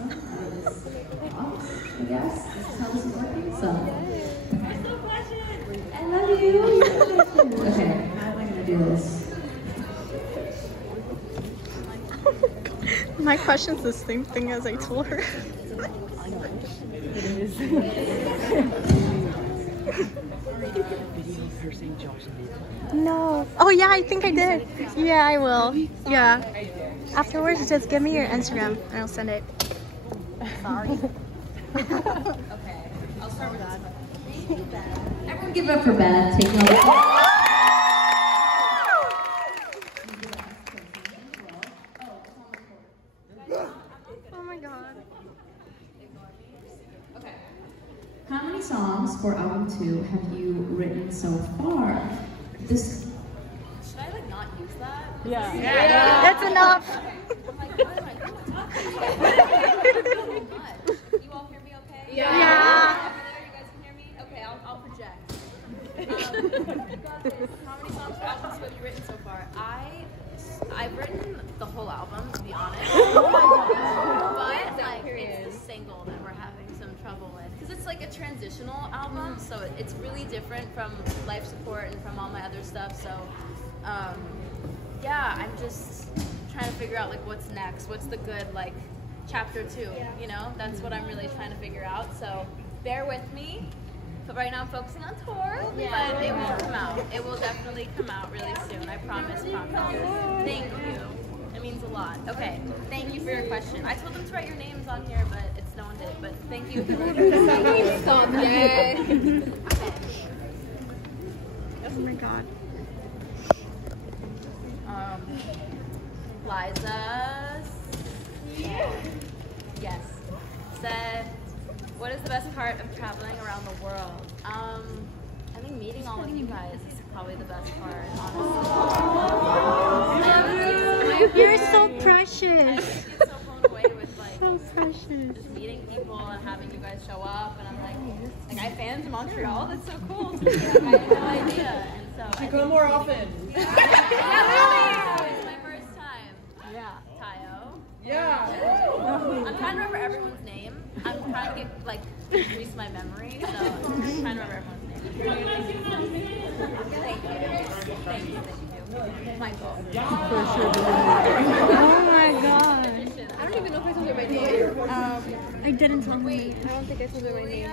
awesome. Out of this box, I guess. This is how this is working. So. I love you. Okay, how am I gonna do this? My question's the same thing as I told her. No. Oh yeah, I think I did. Yeah, I will. Yeah. Afterwards, just give me your Instagram and I'll send it. Sorry. Okay, I'll start with that. Everyone give it up for Beth. Take note. Oh my god. Okay. How many songs for album 2 have you written so far? This. Should I like not use that? Yeah. That's enough. I'm like, what am I doing? You all hear me okay? Yeah. Over there, you guys can hear me? Okay, I'll project. How many songs for album 2 have you written so far? I've written the whole album, to be honest. But like, it's the single that we're having some trouble with. Because it's like a transitional album, so it's really different from life support and from all my other stuff. So, yeah, I'm just trying to figure out like what's next. What's the good like chapter 2? You know, that's what I'm really trying to figure out. So bear with me. But right now I'm focusing on tour, but it will come out. It will definitely come out really soon. I promise. Thank you. It means a lot. Okay, thank you for your question. I told them to write your names on here, but it's no one did. But thank you for Stop that. Oh my god. Liza. Yes. Said, what is the best part of traveling around the world? I think meeting all of you guys is probably the best part, honestly. You're so precious. I just get so blown away with like So precious. just meeting people and having you guys show up, and I'm like I have fans in Montreal. That's so cool to me. Like, I had no idea, and so You come more often. Yeah, it's my first time. Yeah. Tayo. Yeah. I'm trying to remember everyone's name. I'm trying to get like increase my memory, so I'm trying to remember everyone's name. Thank you. Michael. Oh my god. I don't even know if I told you my name. I didn't tell me. I don't think I told you my name.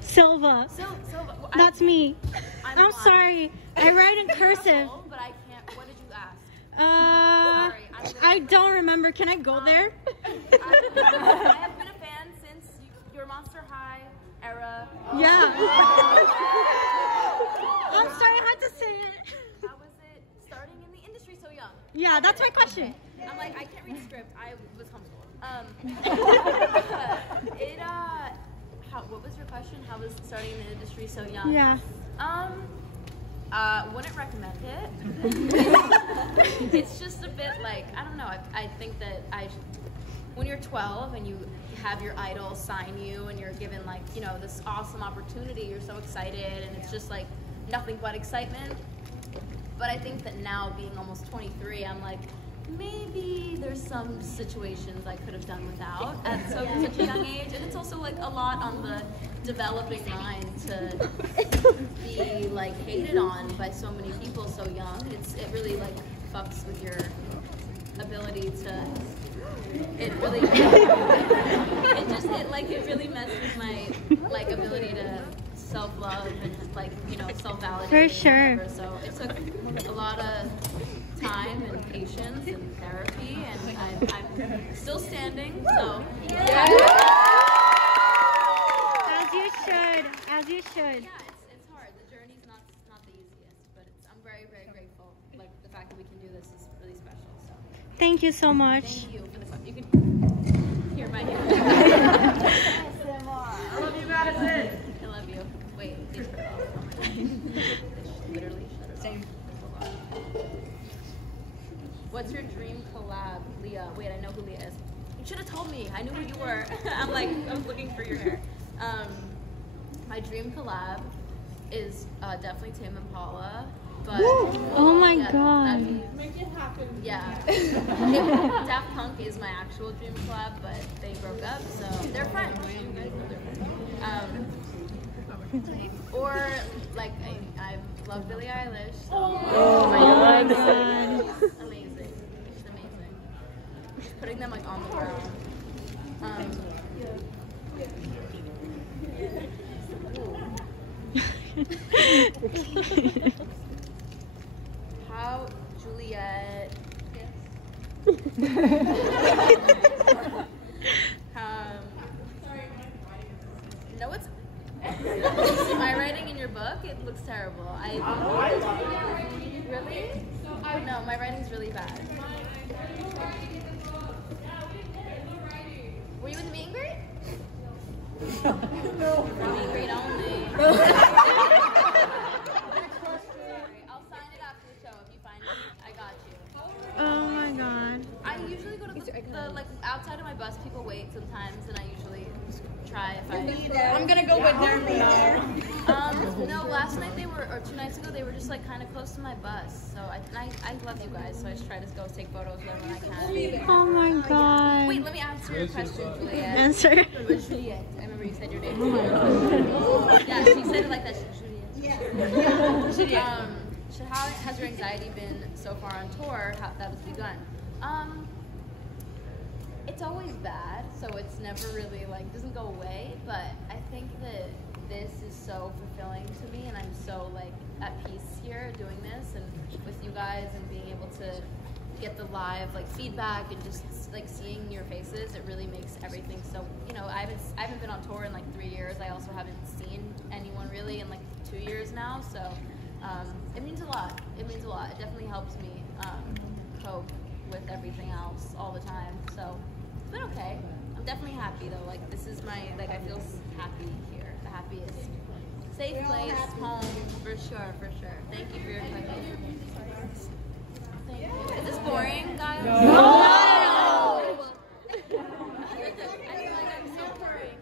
Silva. Silva. That's me. I'm lying. sorry. I write in cursive. But I can't. What did you ask? I don't remember. Can I go there? I have been a fan since your Monster High era. Yeah. I'm sorry, I had to say it. How was it starting in the industry so young? Yeah, that's my question. I'm like, I can't read the script. I was homeschooled. What was your question? How was starting in the industry so young? Yeah. Wouldn't recommend it. It's just a bit like, I don't know. I think that when you're 12 and you have your idol sign you and you're given like, you know, this awesome opportunity, you're so excited and it's just like nothing but excitement. But I think that now being almost 23, I'm like, maybe there's some situations I could have done without at such a young age. And it's also like a lot on the developing mind to be like hated on by so many people so young. It really like fucks with your ability to, it really messes with my like ability to self-love and like, you know, self-validate. For sure. Whatever. So it took a lot of time and patience and therapy, and I'm still standing, so. As you should. Yeah, it's hard. The journey's not the easiest, but I'm very, very grateful. Like, the fact that we can do this is really special, so. Thank you so much. Thank you for the question. You can hear my hand. I love you, Madison. I love you. Wait, literally. Same. What's your dream collab, Leah? Wait, I know who Leah is. You should have told me. I knew who you were. I was looking for your hair. My dream collab is definitely Tame Impala. But oh my god. Make it happen. Yeah. Daft Punk is my actual dream collab, but they broke up, so they're friends. You guys know they're friends. Or like I love Billie Eilish. So. Oh my god. She's amazing. She's amazing. Just putting them like on the ground. How Juliet. No, it's my writing in your book. It looks terrible. Really? No, my writing's really bad. Were you in the meet and greet? No. Meet and greet only. I'll sign it after the show if you find me. I got you. Oh my god. I usually go to the like outside of my bus. People wait sometimes, and I usually try if I. I'm gonna go with them. No, last night they were, or 2 nights ago, they were just like kind of close to my bus. So I love you guys, so I just try to go take photos with them when I can. Oh my god. Wait, let me answer your question, Juliet. Answer. Or Juliet. I remember you said your name. Yeah, she said it like that. Juliet. How has your anxiety been so far on tour? How that has begun? It's always bad, so it's never really like doesn't go away. But I think that this is so fulfilling to me, and I'm so like at peace here doing this and with you guys and being able to get the live like feedback and just like seeing your faces. It really makes everything so. You know, I haven't been on tour in like 3 years. I also haven't seen anyone really in like 2 years now. So it means a lot. It means a lot. It definitely helps me cope with everything else all the time. So it's been okay. I'm definitely happy though. Like this is my like I feel happy here. The happiest. Safe place, home, for sure, for sure. Thank you for your time. Thank you. Is this boring, guys? No! I feel like I'm so boring.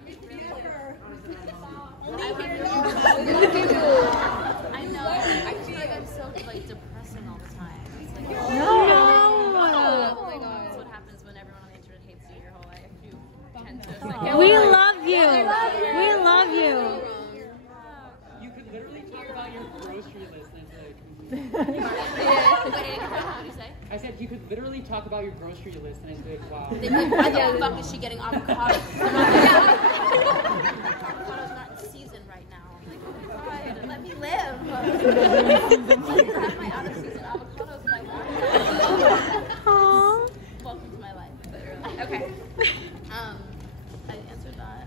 I know. I feel like I'm so like depressing all the time. It's like, oh my god. That's what happens when everyone on the internet hates you your whole life. You tend to We love you. We love you. You could literally talk about your grocery list and What did you say? I said you could literally talk about your grocery list and it's like, wow. They'd be like, why the fuck is she getting avocados? Avocados not in season right now. I'm like, oh my god, let me live. I have my out of season avocados in my life. Aww. Welcome to my life, literally. Okay. I answered that.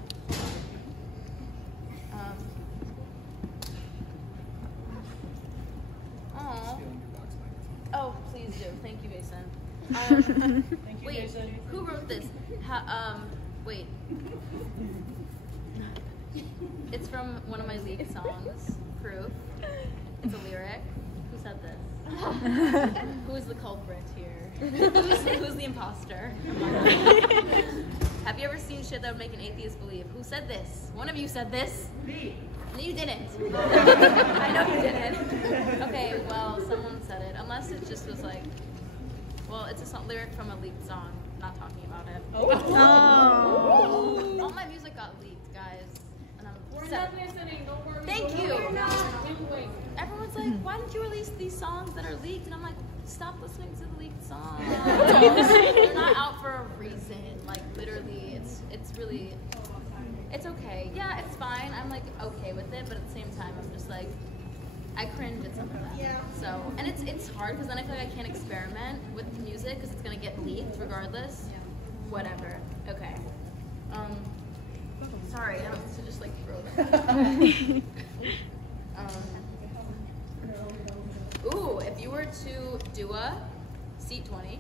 Oh, please do. Thank you, Mason. Thank you, Wait, Jason. who wrote this? Wait. It's from one of my leaked songs, Proof. It's a lyric. Who said this? Who is the culprit here? Who's the imposter? Have you ever seen shit that would make an atheist believe? Who said this? One of you said this? Me. No, you didn't. I know you didn't. Okay, well, someone said it. Unless it just was like, well, it's a lyric from a leaked song. Not talking about it. Oh. All my music got leaked, guys. And We're not listening. Don't worry. Thank you. Wait. Everyone's like, why didn't you release these songs that are leaked? And I'm like, stop listening to the leaked songs. They're not out for a reason. Like, literally, it's really, it's okay. Yeah, it's fine. I'm like okay with it, but at the same time, I'm just like, I cringe at some of that. Yeah. So, and it's hard because then I feel like I can't experiment with music because it's gonna get leaked regardless. Yeah. Whatever. Okay. Sorry, I don't mean to just like throw that. Ooh, if you were to do seat 20.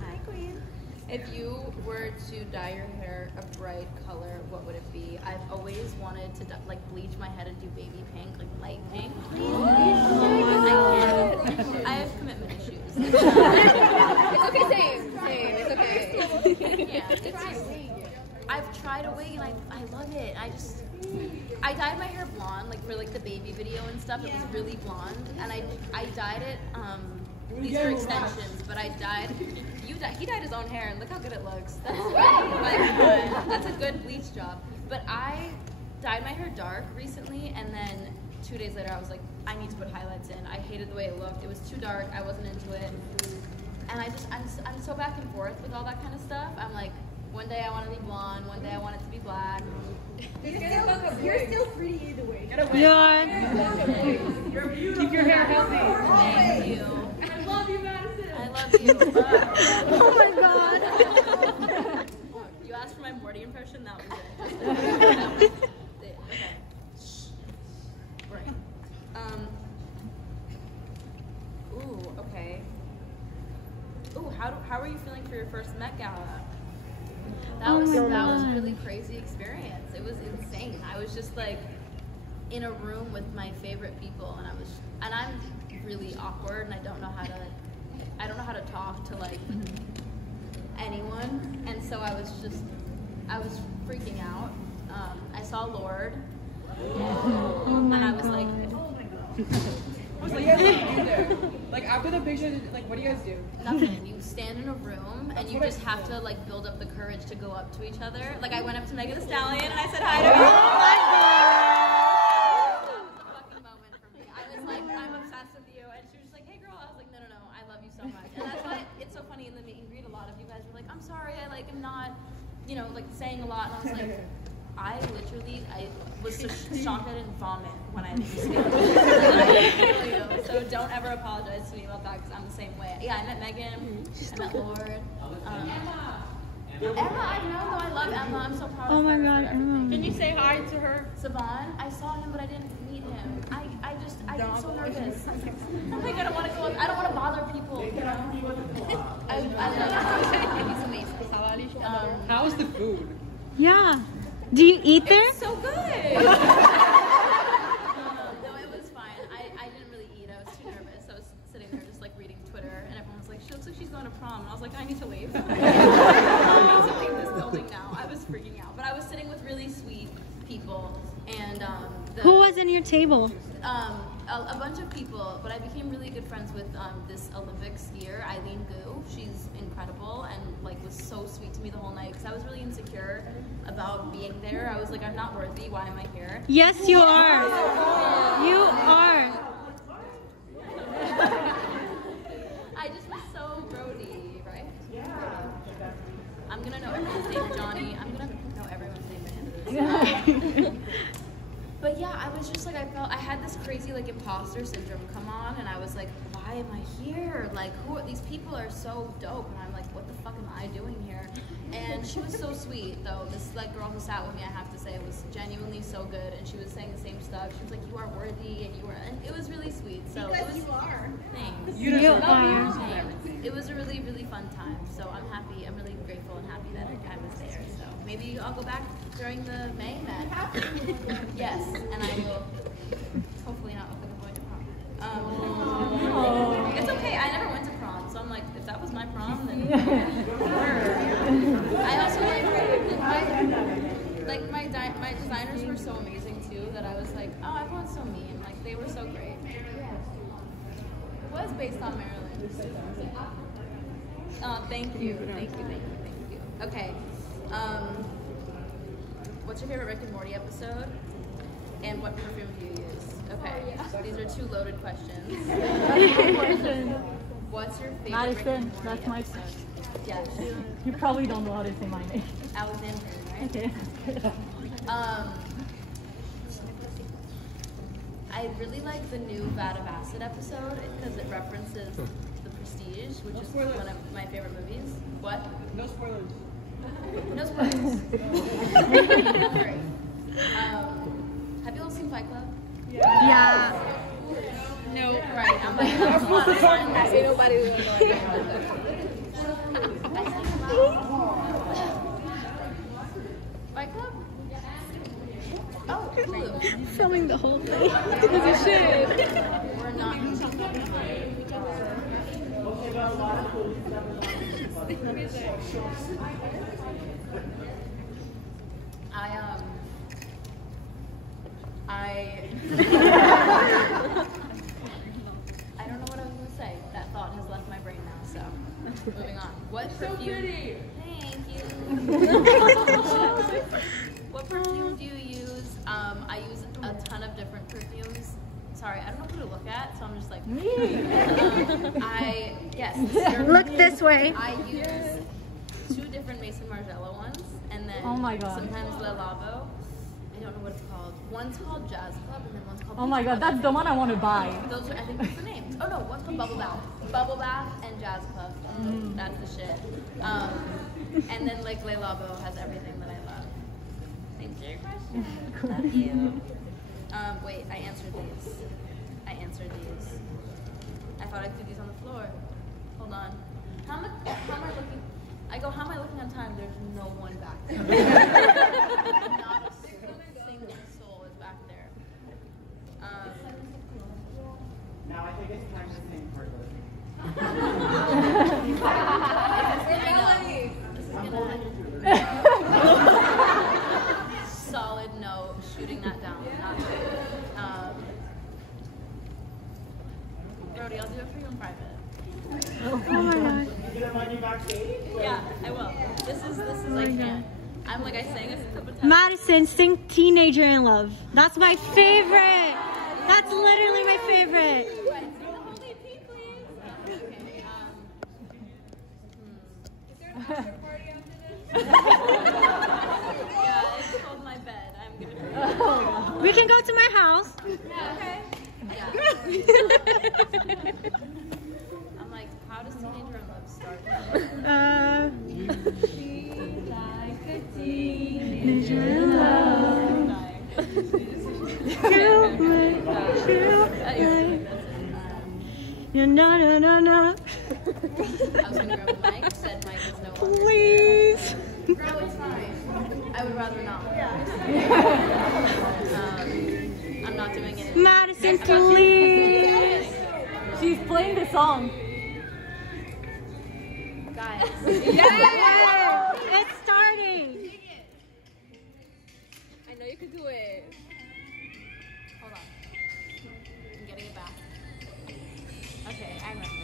Hi, Queen. If you were to dye your hair a bright color, what would it be? I've always wanted to like bleach my head and do baby pink, like light pink. I can't. I have commitment issues. It's okay, same. It's okay. Yeah, it's just, I've tried a wig and I love it. I dyed my hair blonde, like for like the baby video and stuff. It was really blonde, and I dyed it. These are extensions, but I dyed. He dyed his own hair, and look how good it looks. That's like, that's a good bleach job. But I dyed my hair dark recently, and then 2 days later I was like, I need to put highlights in. I hated the way it looked. It was too dark. I wasn't into it. And I'm so back and forth with all that kind of stuff. I'm like, one day I want to be blonde, one day I want it to be black. You're still pretty either way. Yeah. Keep your hair healthy. Thank you. I love you, Madison. I love you. Oh my god. You asked for my Morty impression, that was it. Okay. Right. Ooh, okay. Ooh, how are you feeling for your first Met Gala? That was a really crazy experience. It was insane. I was just like in a room with my favorite people, and I'm really awkward, and I don't know how to talk to like anyone, and so I was freaking out. I saw Lord, and I was like, oh my god. I was like, what do you do there? Like after the picture, like what do you guys do? Nothing. You stand in a room and you just have to like build up the courage to go up to each other. Like I went up to Megan Thee Stallion and I said hi to her. That was a fucking moment for me. I was like, I'm obsessed with you, and she was just like, hey girl. I was like, no, I love you so much. And that's why it's so funny in the meet and greet. A lot of you guys were like, I'm sorry, I like am not, like saying a lot, and I was like, I was so shocked I didn't vomit when I did. So don't ever apologize to me about that, because I'm the same way. Yeah, I met Megan, I met Lord. Emma, I know, though. I love Emma. I'm so proud of her. Oh my god, Emma. Can you say hi to her? Savon, I saw him, but I didn't meet him. I get so nervous. I'm like, I don't want to go up. I don't want to bother people. I love him. He's amazing. How's the food? Yeah. Do you eat there? It's so good. No, it was fine. I didn't really eat. I was too nervous. I was sitting there just like reading Twitter, and everyone was like, she looks like she's going to prom. And I was like, I need to leave. I need to leave this building now. I was freaking out. But I was sitting with really sweet people, and Who was in your table? A bunch of people, but I became really good friends with this Olympic skier, Eileen Gu. She's incredible and like was so sweet to me the whole night, because I was really insecure about being there. I was like, I'm not worthy. Why am I here? Yes, you are. You are. I just was so grody, right? Yeah. I'm gonna know everyone's name, Johnny. I'm gonna know everyone's name by the end of this. But yeah, I was just like, I had this crazy like imposter syndrome come on, and I was like, why am I here? Like, these people are so dope, and I'm like, what the fuck am I doing here? And she was so sweet, though. This like girl who sat with me, I have to say, was genuinely so good, and she was saying the same stuff. She was like, you are worthy, and it was really sweet. So Because you are. Thanks. You deserve Thanks. It was a really, really fun time. So I'm happy. I'm really grateful and happy that I was there. So maybe I'll go back during the May Met. Yes, and I will hopefully not open the going to prom. It's okay. I never went to prom, so I'm like, if that was my prom, then I also like my designers were so amazing too, that I was like, oh, everyone's so mean. Like they were so great. It was based on Maryland. Oh, thank you. Okay. What's your favorite Rick and Morty episode? And what perfume do you use? Okay. These are two loaded questions. What's your favorite Madison, Rick and Morty that's my episode? Yes. You probably don't know how to say my name. Alexander, right? Okay. I really like the new Vat of Acid episode because it references The Prestige, which is one of my favorite movies. What? No spoilers. No spoilers. Great. Have you all seen Fight Club? Yeah. No. Right. I'm like, that's not a fun. I say nobody will know. Fight Club? Oh, Hulu. Filming the whole thing. We're not. I don't know what I was going to say. That thought has left my brain now, so moving on. Thank you. What perfume do you use? I use a ton of different perfumes. Sorry, I don't know who to look at, so I'm just like. Look this way. I use 2 different Mason Margiela ones, and then Oh my God. sometimes Le Labo. I don't know what it's called. One's called Jazz Club, and then one's called. Oh my God, that's the one I want to buy. Those are, I think that's the names. Oh no, one's called Bubble Bath. Bubble Bath and Jazz Club. That's the shit. And then like Le Labo has everything that I love. Thanks for your question. Love you. Wait, I answered these. I thought I'd do these on the floor. Hold on. How am I looking? I go, how am I looking on time? There's no one back there. Not a single soul is back there. Now I think it's time to sing for Solid no, shooting that down. Not good. Brody, I'll do it for you in private. Oh my God. You gonna invite me backstage? Yeah, I will. This is I can't. I'm like I sang this a couple times. Madison, sing Teenager in Love. That's my favorite. That's literally my favorite. Right, sing the whole EP, please. Okay. Is there an after party after this? Yeah, it's called My Bed. I'm gonna. We can go to my house. Yeah. Okay. Yeah. I'm like, how does Teenager in Love start? Teenager in Love. No, no, no, no. I was gonna grab the mic, said Mike is no longer. Please. Girl, it's fine. I would rather not. I'm not doing it. Madison, please. She's playing the song. Guys. Yeah, it's starting. I know you can do it. Hold on. I'm getting it back. Okay, I remember.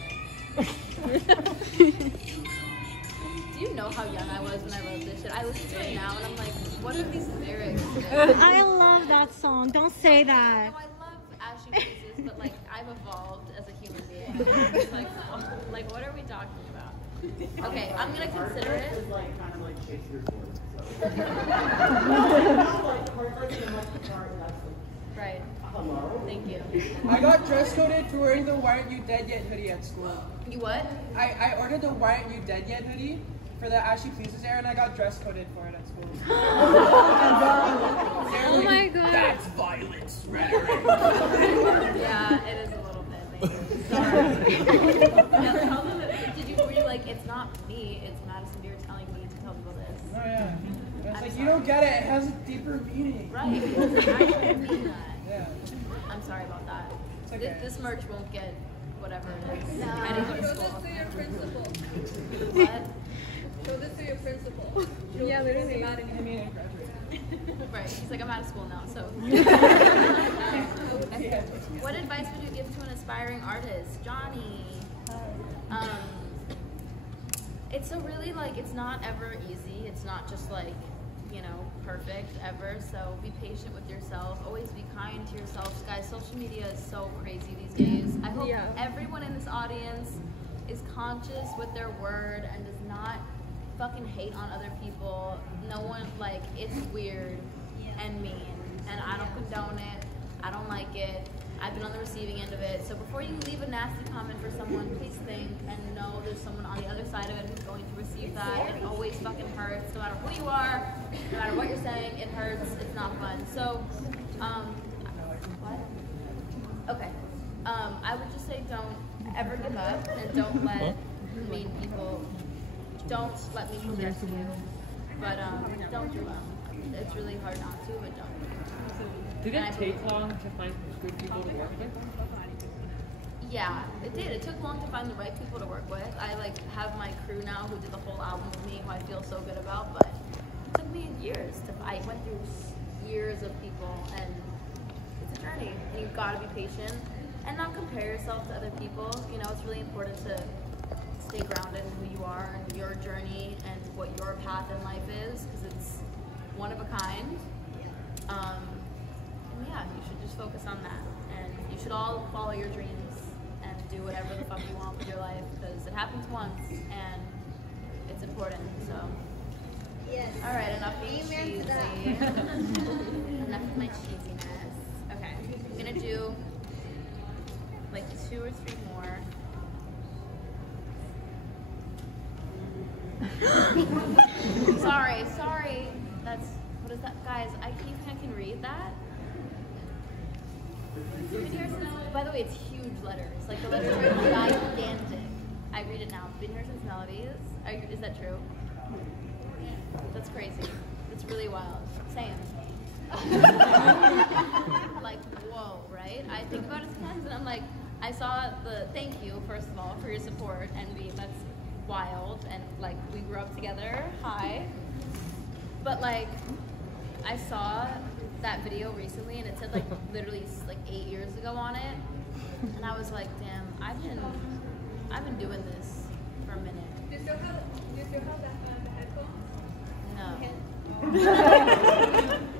Do you know how young I was when I wrote this shit? I listen to it now and I'm like, what are these lyrics? I love that song. Don't say that. No, I love Ashy Faces, but like I've evolved as a human being. It's like what are we talking about? Okay, I'm gonna consider it. It's like kind of like Shakespeare's words. Right. Hello? Thank you. I got dress coded for wearing the Why Aren't You Dead Yet hoodie at school. You what? I ordered the Why Aren't You Dead Yet hoodie for the Ashley Pleases era and I got dress coded for it at school. Oh my God. That's violence rhetoric. Yeah, it is a little bit. Maybe. Sorry. Yeah, tell them that, were you like, it's not me, it's Madison Beer telling me to tell people this. Oh yeah. It's like, you don't get it, it has a deeper meaning. Right, I don't mean that. Yeah. I'm sorry about that. It's okay. This merch won't get whatever it is. I didn't go to Show school. this to your principal. What? Show this to your principal. Yeah, literally not in here. Right, he's like, I'm out of school now, so. What advice would you give to an aspiring artist? Johnny. It's a really like, it's not ever easy. It's not just like, you know, perfect ever. So be patient with yourself. Always be kind to yourselves. Guys, social media is so crazy these days. I hope everyone in this audience is conscious with their word and does not fucking hate on other people. No one, like, it's weird and mean. And I don't condone it. I don't like it. I've been on the receiving end of it. So before you leave a nasty comment for someone, please think and know there's someone on the other side of it who's going to receive that. It always fucking hurts, no matter who you are, no matter what you're saying, it hurts, it's not fun. So, what? Okay. I would just say don't ever give up and don't let mean people, don't let me get to you. But don't give up. It's really hard not to, but don't. Did it take long to find good people to work with? Yeah, it did. It took long to find the right people to work with. I like have my crew now who did the whole album with me, who I feel so good about, but it took me years to, I went through years of people, and it's a journey. And you've got to be patient and not compare yourself to other people. You know, it's really important to stay grounded in who you are and your journey and what your path in life is, because it's one of a kind. And yeah, you should just focus on that. And you should all follow your dreams and do whatever the fuck you want with your life, because it happens once and it's important. So, Yes. all right, enough being cheesy. Enough of my cheesiness. Okay, I'm gonna do like 2 or 3 more. Sorry. That's, what is that? Guys, you think I can read that? By the way, it's huge letters. Like, the letters are gigantic. I read it now. Been here since Melodies. Is that true? That's crazy. It's really wild. Same. Like, whoa, right? I think about it sometimes and I'm like, I saw the thank you, first of all, for your support, and that's wild, and like, we grew up together. Hi. But like, I saw that video recently and it said like literally like 8 years ago on it, and I was like, damn, I've been doing this for a minute. Do you still have the headphones? No.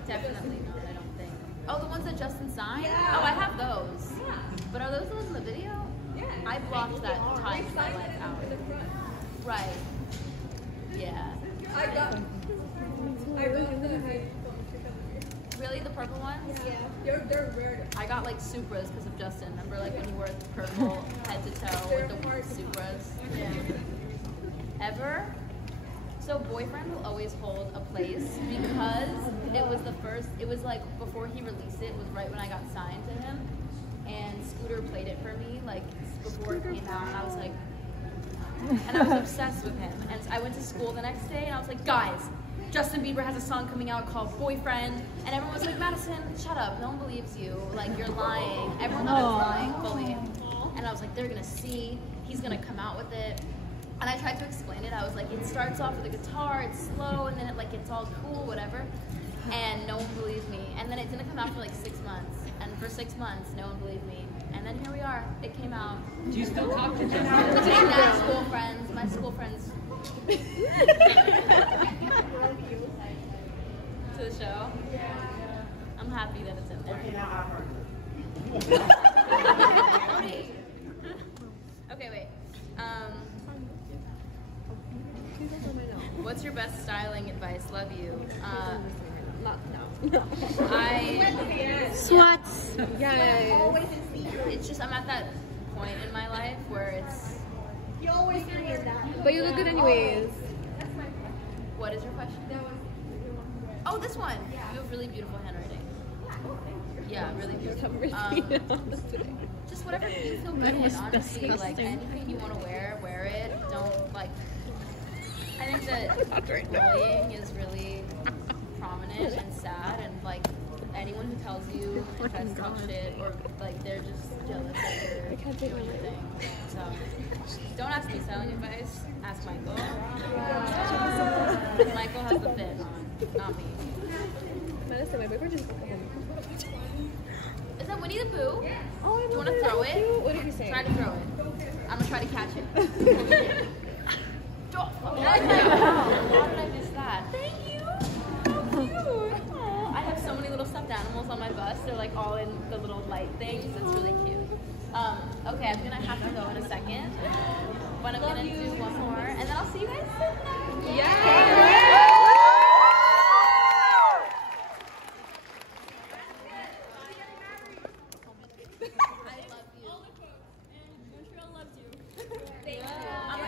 Definitely not, I don't think. Oh, the ones that Justin signed? Yeah. Oh, I have those. Yeah. But are those the ones in the video? Yeah. I blocked that time of my life out. In the front. Right. Yeah. I got the headphones because of you. Really, the purple ones? Yeah. They're rare. I got like Supras because of Justin. Remember like when you wore purple head to toe with the Supras? Yeah. Ever? So Boyfriend will always hold a place because it was like before he released it was right when I got signed to him, and Scooter played it for me like before it came out, and I was like, and I was obsessed with him. And I went to school the next day and I was like, guys, Justin Bieber has a song coming out called Boyfriend, and everyone was like, Madison, shut up, no one believes you, like you're lying. Everyone thought I was lying fully. And I was like, they're gonna see, he's gonna come out with it. And I tried to explain it. I was like, it starts off with a guitar, it's slow, and then it like gets all cool, whatever. And no one believed me. And then it didn't come out for like 6 months. And for 6 months, no one believed me. And then here we are. It came out. Do you still talk to Justin? My school friends. My school friends. To the show. I'm happy that it's in there. Okay, wait. What's your best styling advice? Love you. Swats. Yeah. It's just I'm at that point in my life where it's. You always forget that. But you look good anyways. What is your question? Oh, this one. You have really beautiful handwriting. Yeah, really beautiful. Just whatever you feel good in, honestly. Like anything you want to wear it. Don't like. I think that bullying is really prominent and sad, and like anyone who tells you and tries to talk shit or like they're just jealous that you're doing your thing. So don't ask me styling advice. Ask Michael. Michael has the fit on, not me. Madison, my boyfriend just got home. Is that Winnie the Pooh? Oh, I Do you want to throw it? What did you say? Try to throw it. I'm gonna try to catch it. How did I miss that? Thank you. So cute. Aww. I have so many little stuffed animals on my bus. They're like all in the little light things. It's really cute. Okay, I'm gonna have to go in a second, but I'm gonna do one more, and then I'll see you guys soon. Yeah.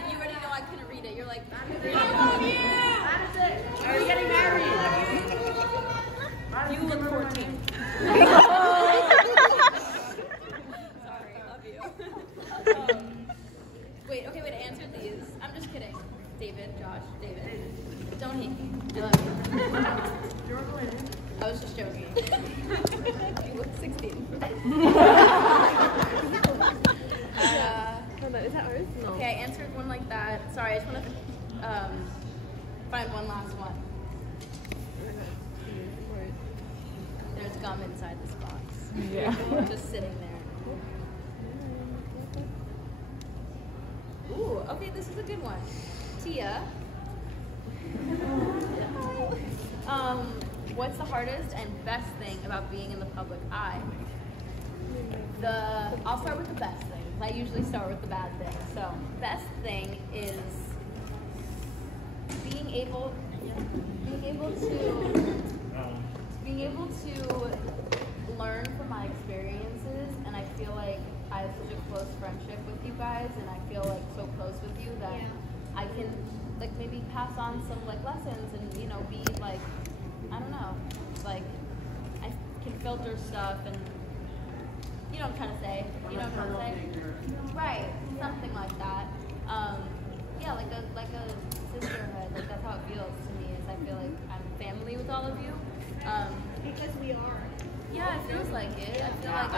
You already know I couldn't read it. You're like, I love you. Are you getting married? you look 14. Sorry, love you. Wait, answer these. I'm just kidding. David, Josh, David. Don't hate me. I love you. I was just joking. You look 16. Is that ours? No. Okay, I answered one like that. Sorry, I just want to find one last one. There's gum inside this box. Yeah. Just sitting there. Ooh, okay, this is a good one. Tia. What's the hardest and best thing about being in the public eye? I'll start with the best thing. I usually start with the bad thing. So, best thing is being able to learn from my experiences, and I feel like I have such a close friendship with you guys, and I feel like so close with you that I can like maybe pass on some like lessons and be like, I don't know, like I can filter stuff and you know what I'm trying to say. You know what I'm trying to say? Right, something like that. Yeah, like a sisterhood. Like that's how it feels to me. Is I feel like I'm family with all of you. Because we are. Yeah, it feels like it. I feel like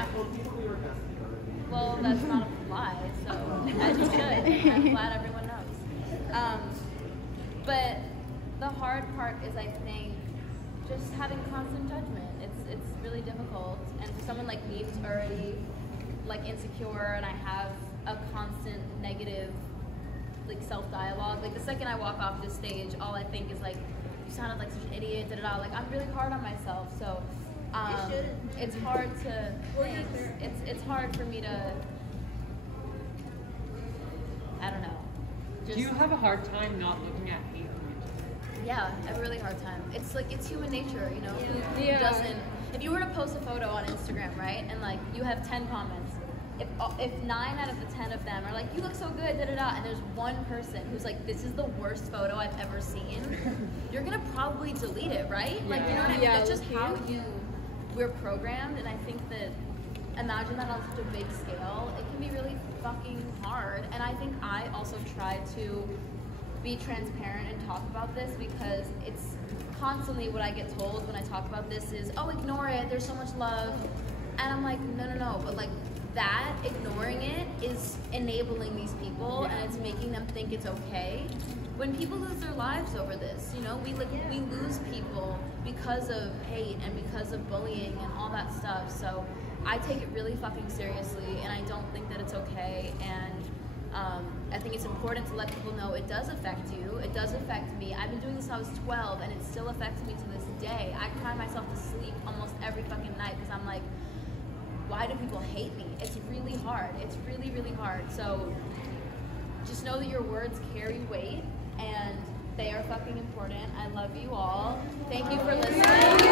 well, that's not a lie. So as you should. I'm glad everyone knows. But the hard part is, I think, just having constant judgment. It's really difficult, and for someone like me who's already like insecure, and I have a constant negative like self-dialogue. Like the second I walk off this stage, all I think is like, you sounded like such an idiot, da da da. Like I'm really hard on myself, so it's hard to. It's hard for me to. I don't know. Do you have a hard time not looking at hate comments? Yeah, I have a really hard time. It's like, it's human nature, you know? Who doesn't? If you were to post a photo on Instagram, right, and like you have 10 comments, if 9 out of the 10 of them are like, you look so good, da da da, and there's one person who's like, this is the worst photo I've ever seen, you're gonna probably delete it, right? Like, you know what I mean? That's just how we're programmed, and I think that, imagine that on such a big scale, it can be really fucking hard. And I think I also try to be transparent and talk about this, because it's constantly what I get told when I talk about this is, oh, ignore it, there's so much love. And I'm like, no, but like that, ignoring it is enabling these people, and it's making them think it's okay. When people lose their lives over this, you know, we lose people because of hate and because of bullying and all that stuff. So I take it really fucking seriously, and I don't think that it's okay. And I think it's important to let people know it does affect you. It does affect me. I've been doing this since I was 12, and it still affects me to this day. I cry myself to sleep almost every fucking night because I'm like, why do people hate me? It's really hard. It's really, really hard. So just know that your words carry weight, and they are fucking important. I love you all. Thank you for listening.